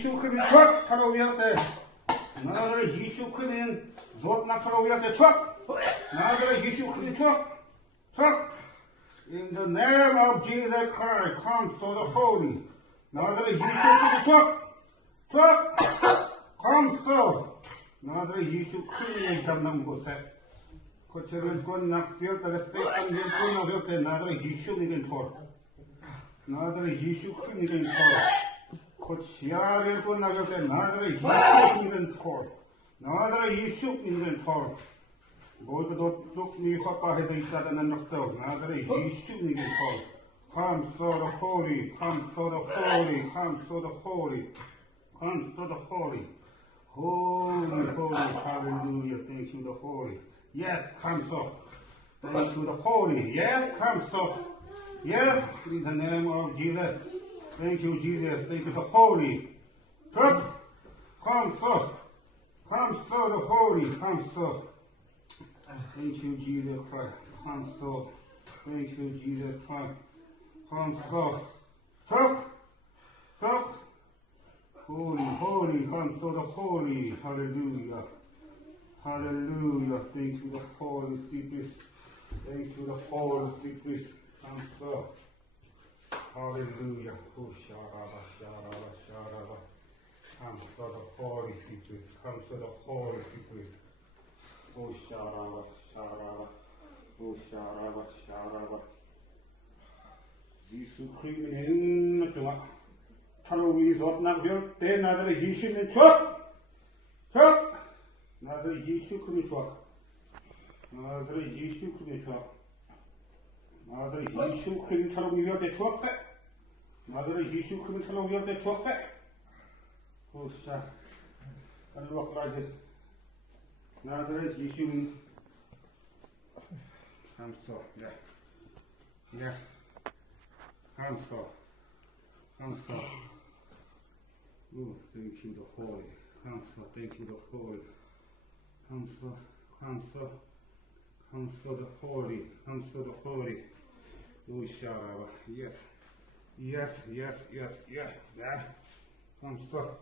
Yishu Krimin truck, Taroviate. Another Yishu Krimin, Zotna Taroviate truck. Another Yishu Krimin truck. In the name of Jesus Christ, come to the holy. Another Yishu Krimin truck. Come to. Another Yishu Krimin Damnam Gose. Kocherun Gon Nakir, the respect and the of your another Yishu Nigan Tor. Another Yishu Krimin Tor. Kochiar Gon of your another Yishu Nigan Tor. Another Yishu Nigan Tor. Both look me Papa has a sudden and knocked out. Another Yishu Nigan Tor. Come to the holy, come to the holy, come to the holy, come to the holy. Holy, holy, hallelujah, thank you, the holy. Yes, come so. Thank you, the holy. Yes, come so. Yes, in the name of Jesus. Thank you, Jesus. Thank you, the holy. Come so. Come so, the holy. Come so. Thank you, Jesus Christ. Come so. Thank you, Jesus Christ. Come so. Talk. Holy, come so, the holy. Hallelujah. Hallelujah. Thank you, the Holy Spirit. Thank you, the Holy Spirit. Come so. Hallelujah. Come so, the Holy Spirit. Come so, the Holy Spirit. Jesus Christ. Tarovi Zotnabio, then another Yishu in truck. Another Yishu Kumi truck. Another Yishu Kumi truck. Another Yishu Kumi Tarovi of the truck. Another Yishu Kumi Tarovi of the truck. Oh, sir. And look like it. Another Yishu. I'm so, yeah. I'm so. Oh, thank you, the Holy. Counsel, thank you, the Holy. Counsel, the Holy. Counsel, the Holy. Oh, Sharaba. Yes. Yeah. Counsel.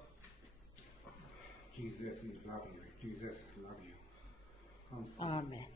Jesus, we love you. Jesus, love you. Counsel. Amen.